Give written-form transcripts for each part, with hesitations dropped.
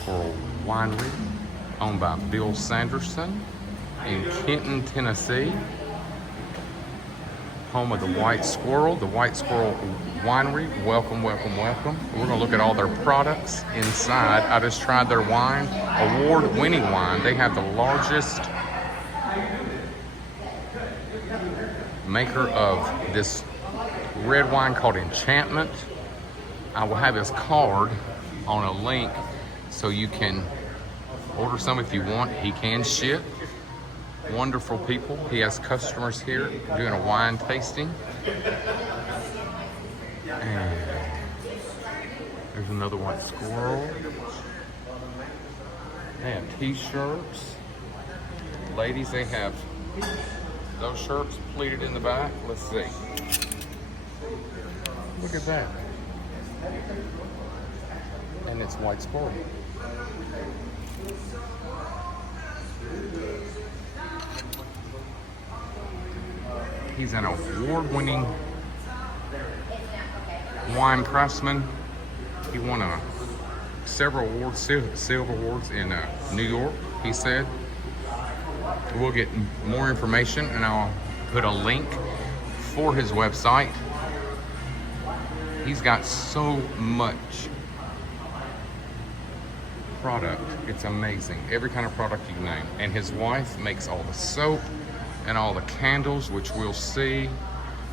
Squirrel Winery, owned by Bill Sanderson in Kenton, Tennessee. Home of the White Squirrel Winery. Welcome, welcome, welcome. We're gonna look at all their products inside. I just tried their wine, award-winning wine. They have the largest maker of this red wine called Enchantment. I will have his card on a link so you can order some if you want. He can ship. Wonderful people. He has customers here doing a wine tasting. And there's another White Squirrel. They have t-shirts. Ladies, they have those shirts pleated in the back. Let's see. Look at that. And it's White Squirrel. He's an award-winning wine craftsman. He won several awards, silver awards in New York, he said. We'll get more information and I'll put a link for his website. He's got so much product. It's amazing. Every kind of product you can name. And his wife makes all the soap and all the candles, which we'll see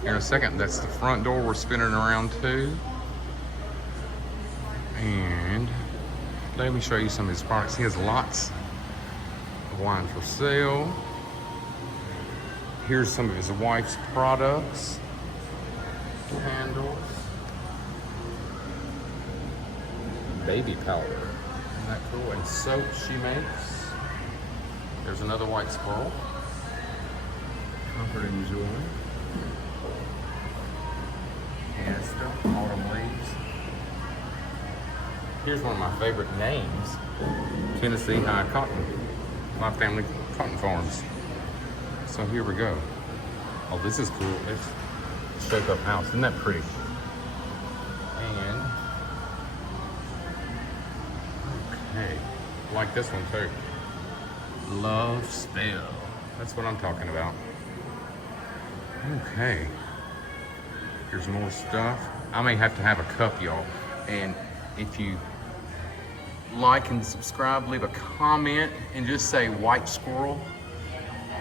in a second. That's the front door we're spinning around to. And let me show you some of his products. He has lots of wine for sale. Here's some of his wife's products. Candles. Baby powder. Isn't that cool? And soap she makes. There's another White Squirrel. Comfort and joy. Fiesta, autumn leaves. Here's one of my favorite names. Tennessee High Cotton. My family cotton farms. So here we go. Oh, this is cool. It's shake up house. Isn't that pretty? And okay, I like this one too. Love Spell. That's what I'm talking about. Okay. Here's more stuff. I may have to have a cup, y'all. And if you like and subscribe, leave a comment and just say White Squirrel.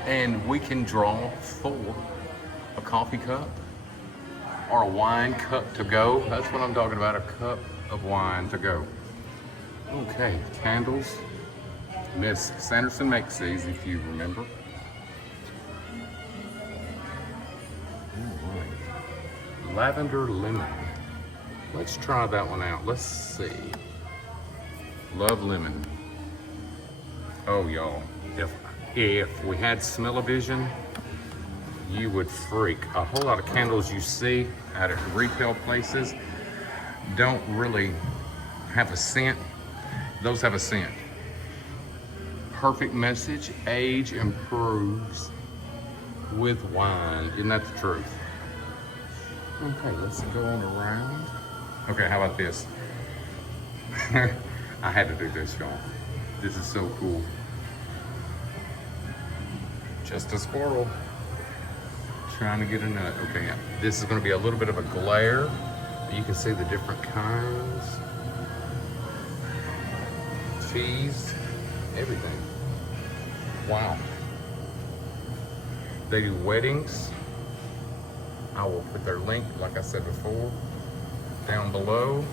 And we can draw for a coffee cup or a wine cup to go. That's what I'm talking about, a cup of wine to go. Okay, candles. Miss Sanderson makes these, if you remember. All right. Lavender lemon. Let's try that one out. Let's see. Love lemon. Oh, y'all. If we had smell-o-vision, you would freak. A whole lot of candles you see at retail places don't really have a scent. Those have a scent. Perfect message, age improves with wine. Isn't that the truth? Okay, let's go on around. Okay, how about this? I had to do this, y'all. This is so cool. Just a squirrel trying to get a nut. Okay, this is going to be a little bit of a glare. You can see the different kinds. Cheese, everything. Wow. They do weddings. I will put their link, like I said before, down below.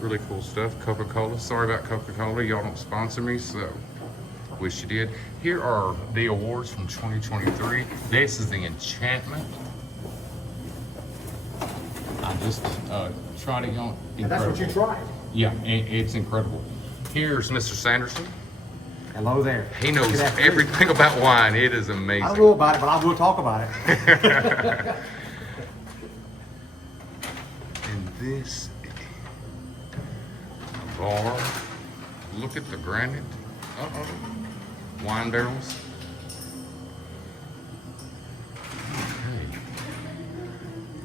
Really cool stuff. Coca-Cola. Sorry about Coca-Cola. Y'all don't sponsor me, so wish you did. Here are the awards from 2023. This is the Enchantment. I just tried it on. And that's what you tried. Yeah, it's incredible. Here's Mr. Sanderson. Hello there. He knows everything about wine. It is amazing. I don't know about it, but I will talk about it. And this bar, look at the granite. Wine barrels. Okay.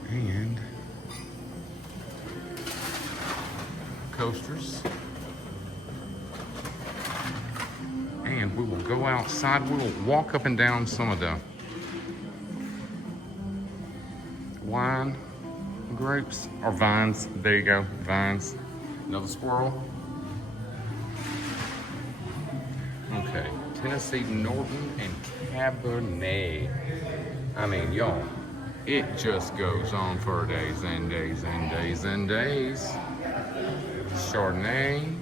And coasters. And we will go outside. We will walk up and down some of the wine grapes or vines. There you go, vines. Another squirrel. Okay, Tennessee Norton and Cabernet. I mean, y'all, it just goes on for days and days and days and days. Chardonnay.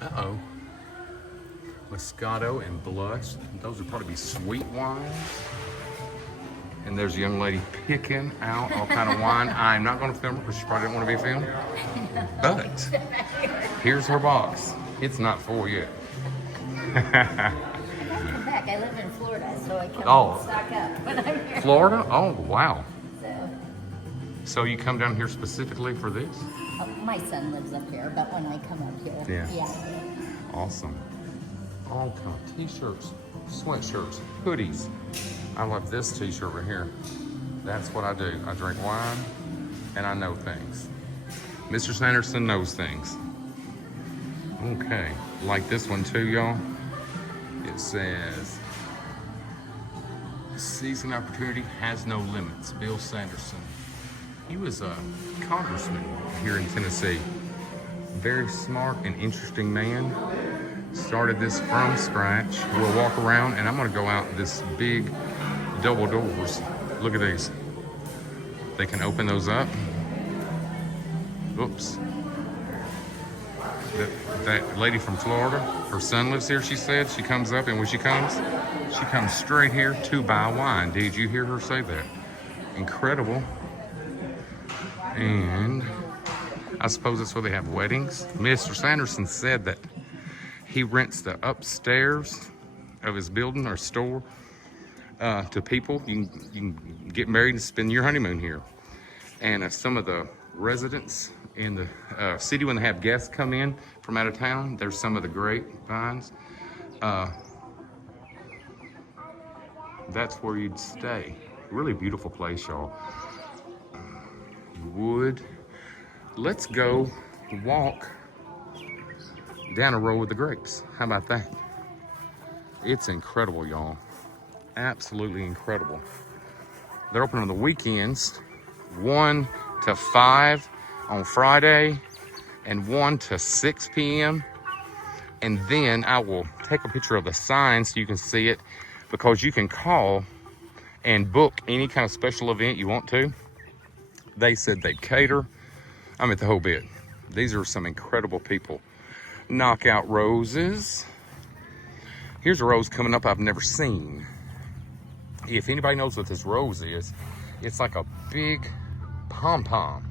Uh-oh. Moscato and Blush. Those would probably be sweet wines. And there's a young lady picking out all kind of wine. I'm not going to film her because she probably didn't want to be filmed. But here's her box. It's not full yet. I come back. I live in Florida, so I come stock up when I'm here. Florida? Oh, wow. So, So you come down here specifically for this? my son lives up here, but when I come up here, Yeah. Awesome. All kind of t-shirts, sweatshirts, hoodies. I love this t-shirt right here. That's what I do. I drink wine and I know things. Mr. Sanderson knows things. Okay, like this one too, y'all. It says, season opportunity has no limits. Bill Sanderson. He was a congressman here in Tennessee. Very smart and interesting man. Started this from scratch. We'll walk around and I'm gonna go out this big double doors. Look at these. They can open those up. Oops. That lady from Florida, her son lives here, she said. She comes up and when she comes straight here to buy wine. Did you hear her say that? Incredible. And I suppose that's where they have weddings. Mr. Sanderson said that he rents the upstairs of his building or store to people. You can get married and spend your honeymoon here. And some of the residents in the city, when they have guests come in from out of town, there's some of the grapevines. That's where you'd stay. Really beautiful place, y'all. Wood. Let's go walk down a row with the grapes. How about that? It's incredible, y'all. Absolutely incredible. They're open on the weekends, 1 to 5 on Friday and 1 to 6 p.m. And then I will take a picture of the sign so you can see it, because you can call and book any kind of special event you want to. They said they'd cater. I mean, the whole bit. These are some incredible people. Knockout roses. Here's a rose coming up I've never seen. If anybody knows what this rose is, it's like a big pom-pom.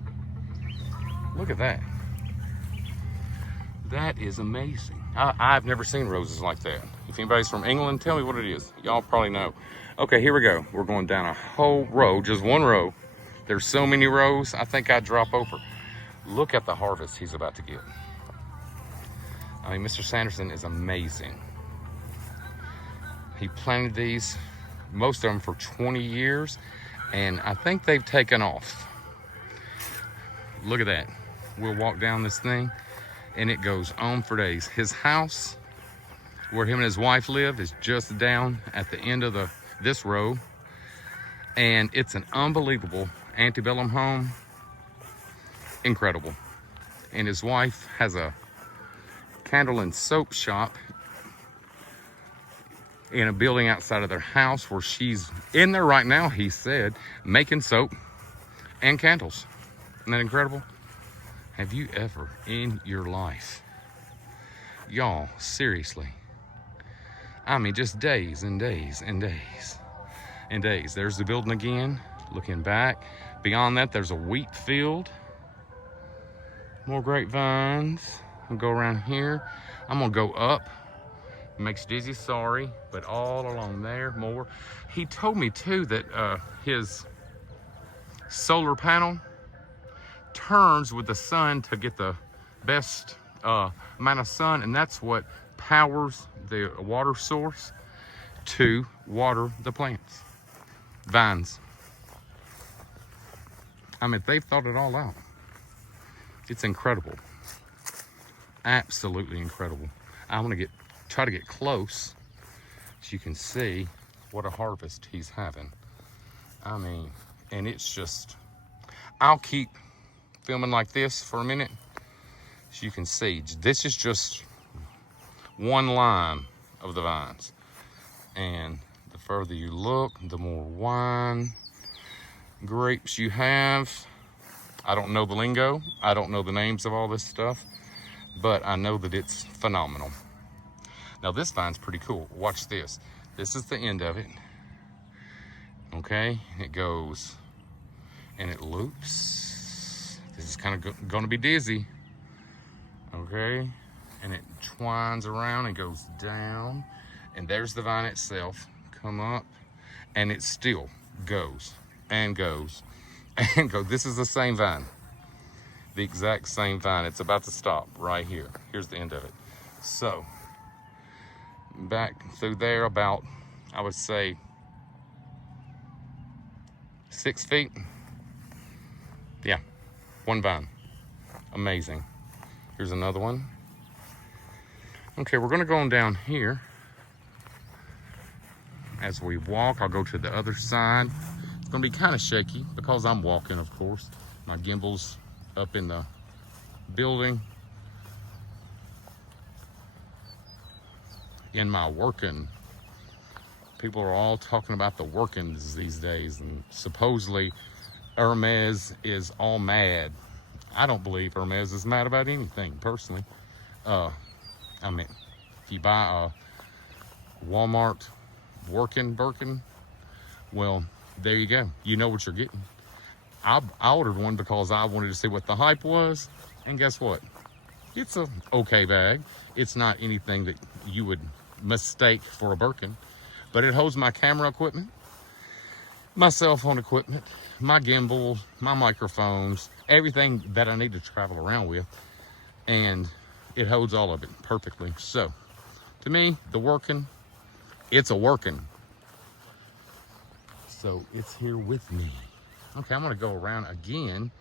Look at that. That is amazing. I've never seen roses like that. If anybody's from England, tell me what it is. Y'all probably know. Okay, here we go. We're going down a whole row, just one row. There's so many rows, I think I'd drop over. Look at the harvest he's about to get. I mean, Mr. Sanderson is amazing. He planted these, most of them for 20 years, and I think they've taken off. Look at that. We'll walk down this thing, and it goes on for days. His house, where him and his wife live, is just down at the end of this row, and it's an unbelievable antebellum home. Incredible. And his wife has a candle and soap shop in a building outside of their house, where she's in there right now, he said, making soap and candles. Isn't that incredible? Have you ever in your life, y'all, seriously, I mean, just days and days and days and days. There's the building again, looking back. Beyond that, there's a wheat field. More grapevines. We'll go around here. I'm gonna go up. Makes dizzy, sorry, but all along there, more. He told me too that his solar panel turns with the sun to get the best amount of sun, and that's what powers the water source to water the plants, vines. I mean, they've thought it all out. It's incredible. Absolutely incredible. I want to try to get close so you can see what a harvest he's having. I mean, and it's just, I'll keep filming like this for a minute so you can see. This is just one line of the vines. And the further you look, the more wine grapes you have. I don't know the lingo. I don't know the names of all this stuff, but I know that it's phenomenal. Now this vine's pretty cool. Watch this. This is the end of it. Okay, it goes and it loops. This is kind of going to be dizzy. Okay, and it twines around and goes down. And there's the vine itself. Come up, and it still goes and goes and goes. This is the same vine. The exact same vine. It's about to stop right here. Here's the end of it. So, back through there about, I would say, 6 feet. Yeah, one vine. Amazing. Here's another one. Okay, we're gonna go on down here. As we walk, I'll go to the other side. It's gonna be kind of shaky because I'm walking, of course. My gimbal's up in the building. In my working, people are all talking about the workings these days, and supposedly Hermes is all mad. I don't believe Hermes is mad about anything, personally. I mean, if you buy a Walmart working Birkin, well, there you go. You know what you're getting. I ordered one because I wanted to see what the hype was, and guess what? It's a okay bag. It's not anything that you would mistake for a Birkin, but it holds my camera equipment, my cell phone equipment, my gimbal, my microphones, everything that I need to travel around with, and it holds all of it perfectly. So, to me, the working, it's a working. So, it's here with me. Okay, I'm gonna go around again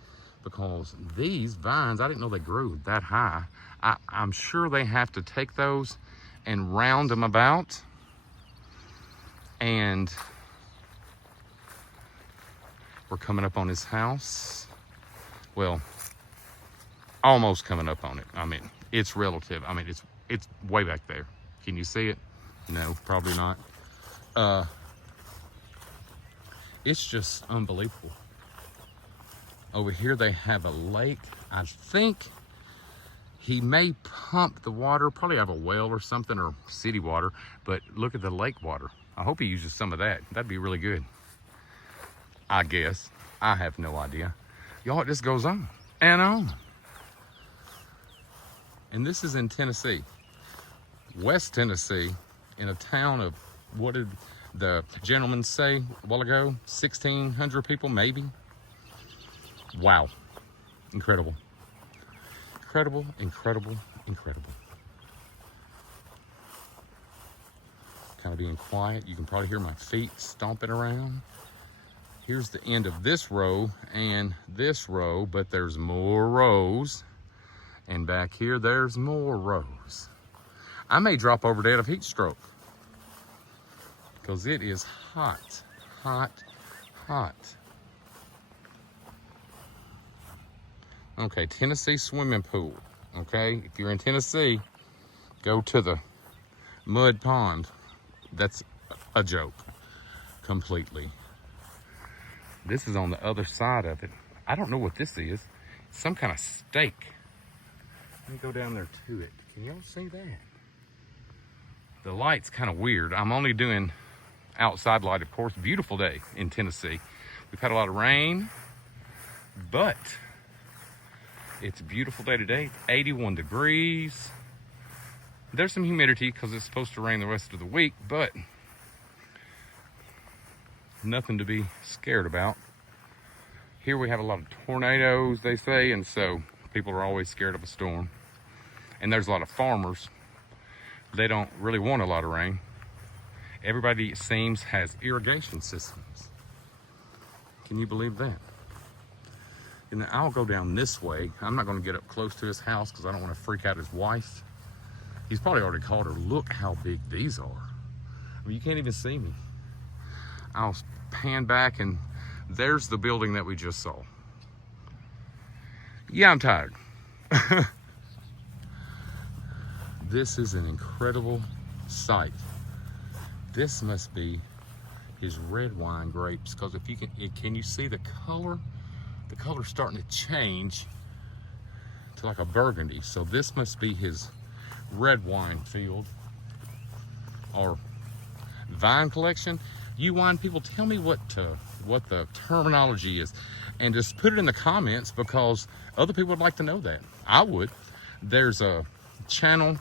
because these vines, I didn't know they grew that high. I'm sure they have to take those and round them about, and we're coming up on his house. Well, almost coming up on it. I mean, it's relative. I mean, it's way back there. Can you see it? No, probably not. It's just unbelievable. Over here they have a lake. I think he may pump the water, probably have a well or something, or city water, but look at the lake water. I hope he uses some of that. That'd be really good. I guess. I have no idea. Y'all, it just goes on and on. And this is in Tennessee. West Tennessee, in a town of, what did the gentleman say a while ago? 1,600 people, maybe? Wow. Incredible. Incredible, incredible, incredible. Kind of being quiet. You can probably hear my feet stomping around. Here's the end of this row and this row, but there's more rows. And back here, there's more rows. I may drop over dead of heat stroke because it is hot, hot, hot. Okay, Tennessee swimming pool. Okay, if you're in Tennessee, go to the mud pond. That's a joke, completely. This is on the other side of it. I don't know what this is. Some kind of steak. Let me go down there to it. Can y'all see that? The light's kind of weird. I'm only doing outside light, of course. Beautiful day in Tennessee. We've had a lot of rain, but it's a beautiful day today. 81 degrees. There's some humidity because it's supposed to rain the rest of the week, but nothing to be scared about. Here we have a lot of tornadoes, they say, and so people are always scared of a storm. And there's a lot of farmers. They don't really want a lot of rain. Everybody, it seems, has irrigation systems. Can you believe that? And then I'll go down this way. I'm not going to get up close to his house because I don't want to freak out his wife. He's probably already called her. Look how big these are. I mean, you can't even see me. I'll pan back and there's the building that we just saw. Yeah, I'm tired. This is an incredible sight. This must be his red wine grapes, because if you can you see the color? The color's starting to change to like a burgundy. So this must be his red wine field or vine collection. You wine people, tell me what the terminology is, and just put it in the comments because other people would like to know that. I would. There's a channel,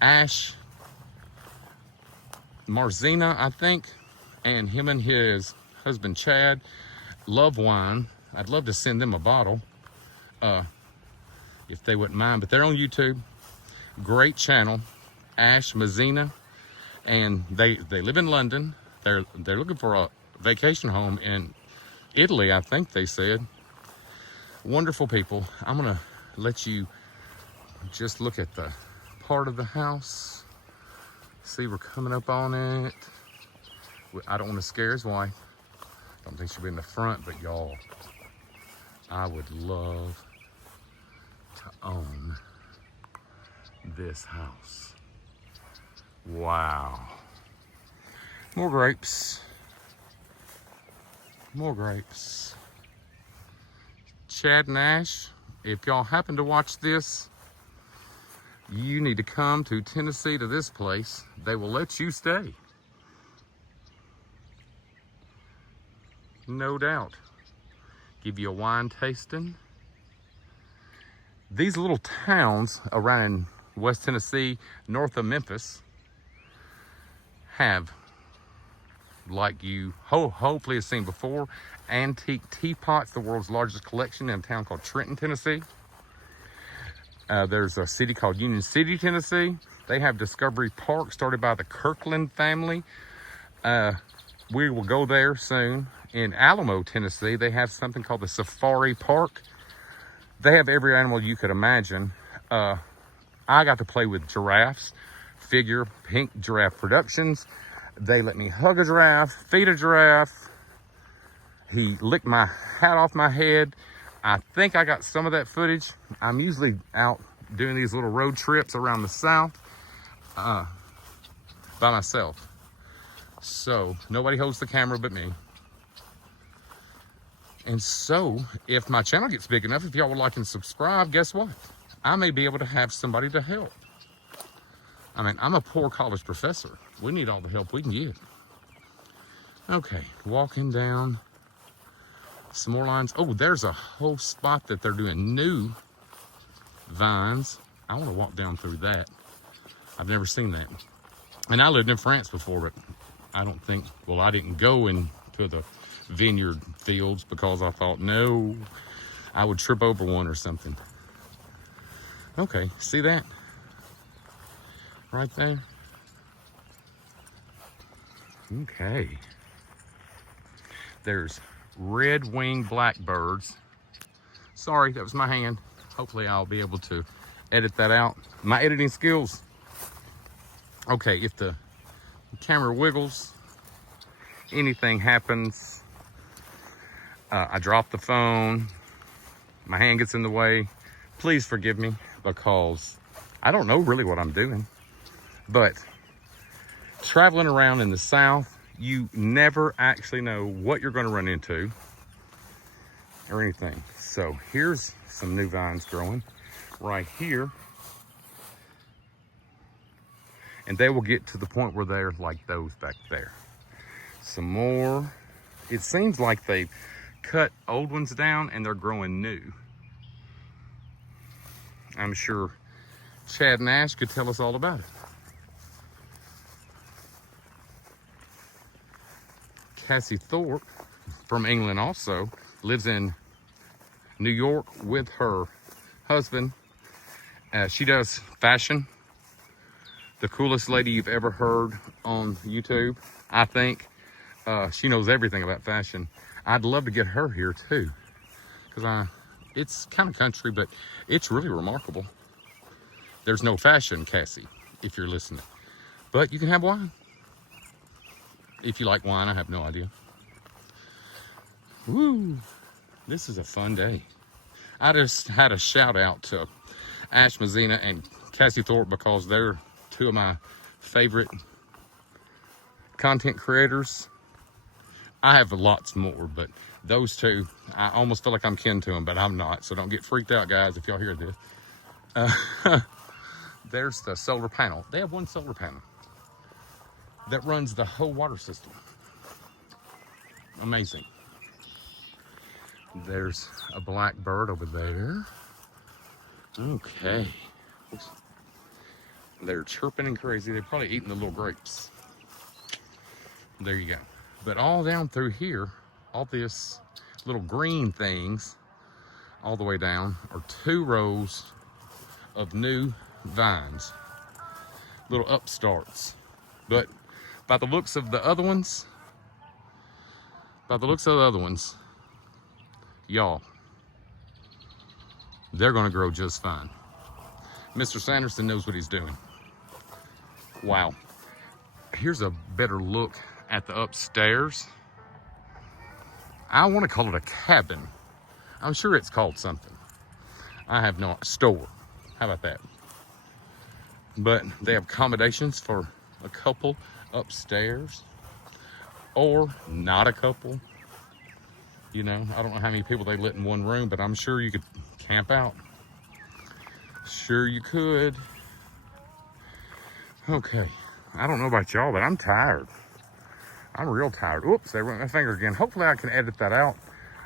Ash Marzina, I think, and him and his husband Chad love wine. I'd love to send them a bottle if they wouldn't mind, but they're on YouTube. Great channel, Ash Mazzina, and they live in London. They're looking for a vacation home in Italy, I think they said. Wonderful people. I'm gonna let you just look at the part of the house. See, we're coming up on it. I don't want to scare his wife. Don't think she'll be in the front, but y'all, I would love to own this house. Wow. More grapes. More grapes. Chad and Ash, if y'all happen to watch this, you need to come to Tennessee to this place. They will let you stay. No doubt. Give you a wine tasting. These little towns around in West Tennessee, north of Memphis, have, like you hopefully have seen before, antique teapots, the world's largest collection in a town called Trenton, Tennessee. There's a city called Union City, Tennessee. They have Discovery Park, started by the Kirkland family. We will go there soon. In Alamo, Tennessee, they have something called the Safari Park. They have every animal you could imagine. I got to play with giraffes, figure Pink Giraffe Productions. They let me hug a giraffe, feed a giraffe. He licked my hat off my head. I think I got some of that footage. I'm usually out doing these little road trips around the South by myself. So nobody holds the camera but me. And so if my channel gets big enough, if y'all would like and subscribe, guess what? I may be able to have somebody to help. I mean, I'm a poor college professor. We need all the help we can get. Okay, walking down some more lines. Oh, there's a whole spot that they're doing new vines. I want to walk down through that. I've never seen that. And I lived in France before, but I don't think, well, I didn't go into the vineyard fields because I thought, no, I would trip over one or something. Okay, see that? Right there. Okay. There's red-winged blackbirds. Sorry, that was my hand. Hopefully I'll be able to edit that out. My editing skills. Okay, if the camera wiggles, anything happens, I drop the phone, my hand gets in the way, please forgive me because I don't know really what I'm doing. But traveling around in the South, you never actually know what you're going to run into or anything. So here's some new vines growing right here. And they will get to the point where they're like those back there. Some more. It seems like they've cut old ones down and they're growing new. I'm sure Chad and Ash could tell us all about it. Cassie Thorpe from England also lives in New York with her husband. She does fashion. The coolest lady you've ever heard on YouTube, I think. She knows everything about fashion. I'd love to get her here too, because It's kind of country, but it's really remarkable. There's no fashion, Cassie, if you're listening. But you can have wine. If you like wine, I have no idea. Woo! This is a fun day. I just had a shout out to Ash Mazzina and Cassie Thorpe because they're two of my favorite content creators. I have lots more, but those two, I almost feel like I'm kin to them, but I'm not. So don't get freaked out, guys, if y'all hear this. There's the solar panel. They have one solar panel that runs the whole water system. Amazing. There's a black bird over there. Okay. They're chirping and crazy. They're probably eating the little grapes. There you go. But all down through here, all this little green things, all the way down, are 2 rows of new vines. Little upstarts. But by the looks of the other ones, y'all, they're gonna grow just fine. Mr. Sanderson knows what he's doing. Wow. Here's a better look at the upstairs. I want to call it a cabin. I'm sure it's called something. I have no store. How about that? But they have accommodations for a couple upstairs, or not a couple. You know, I don't know how many people they let in one room, but I'm sure you could camp out. Sure you could. Okay, I don't know about y'all, but I'm tired. I'm real tired. Oops, I went my finger again. Hopefully I can edit that out.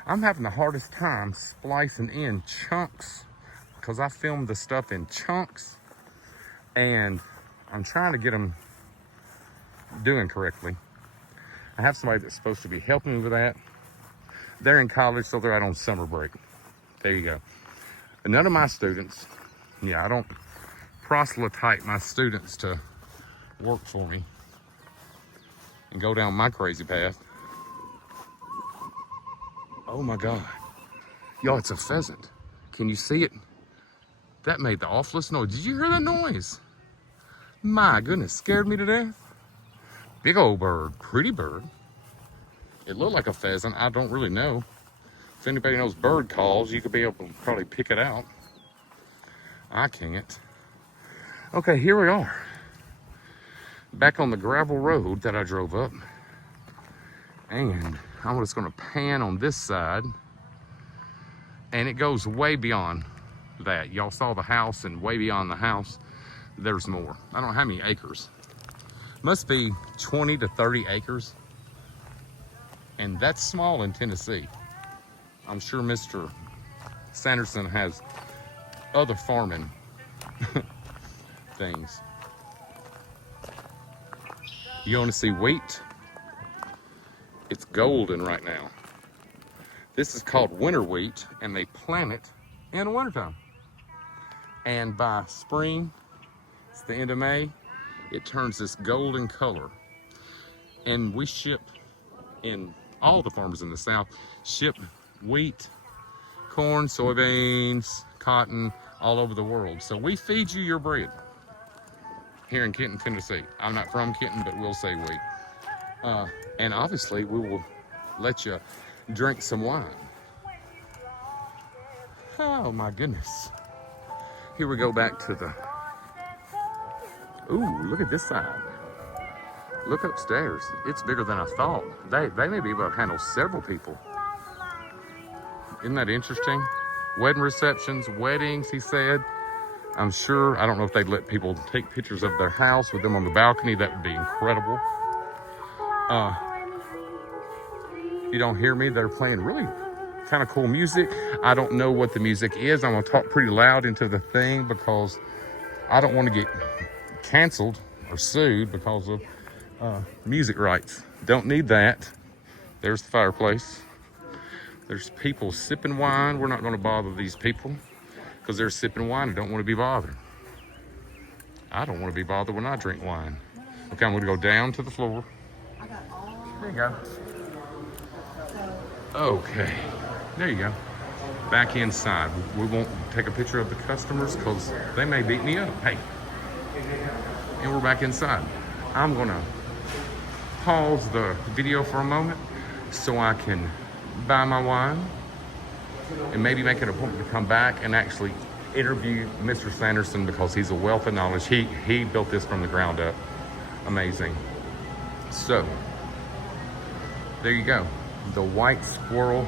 I'm having the hardest time splicing in chunks because I filmed the stuff in chunks and I'm trying to get them doing correctly. I have somebody that's supposed to be helping me with that. They're in college, so they're out on summer break. There you go. And none of my students, I don't proselytize my students to work for me and go down my crazy path. Oh my God. Y'all, it's a pheasant. Can you see it? That made the awfulest noise. Did you hear that noise? My goodness, scared me to death. Big old bird, pretty bird. It looked like a pheasant, I don't really know. If anybody knows bird calls, you could be able to probably pick it out. I can't. Okay, here we are. Back on the gravel road that I drove up. And I'm just gonna pan on this side. And it goes way beyond that. Y'all saw the house, and way beyond the house, there's more. I don't know how many acres. Must be 20 to 30 acres. And that's small in Tennessee. I'm sure Mr. Sanderson has other farming things. You want to see wheat? It's golden right now. This is called winter wheat, and they plant it in the wintertime. And by spring, it's the end of May, it turns this golden color. And we ship, in all the farmers in the South, ship wheat, corn, soybeans, cotton, all over the world. So we feed you your bread here in Kenton, Tennessee. I'm not from Kenton, but we'll say we. And obviously we will let you drink some wine. Oh my goodness. Here we go back to the, ooh, look at this side. Look upstairs. It's bigger than I thought. They may be able to handle several people. Isn't that interesting? Wedding receptions, weddings, he said. I'm sure, I don't know if they'd let people take pictures of their house with them on the balcony. That would be incredible. If you don't hear me, they're playing really kind of cool music. I don't know what the music is. I'm gonna talk pretty loud into the thing because I don't want to get canceled or sued because of music rights. Don't need that. There's the fireplace. There's people sipping wine. We're not going to bother these people because they're sipping wine and don't want to be bothered. I don't want to be bothered when I drink wine. Okay, I'm going to go down to the floor. There you go. Okay, there you go. back inside. We won't take a picture of the customers because they may beat me up. Hey, and we're back inside. I'm gonna pause the video for a moment so I can buy my wine and maybe make an appointment to come back and actually interview Mr. Sanderson because he's a wealth of knowledge. He built this from the ground up. Amazing. So, there you go. The White Squirrel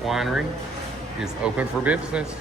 Winery is open for business.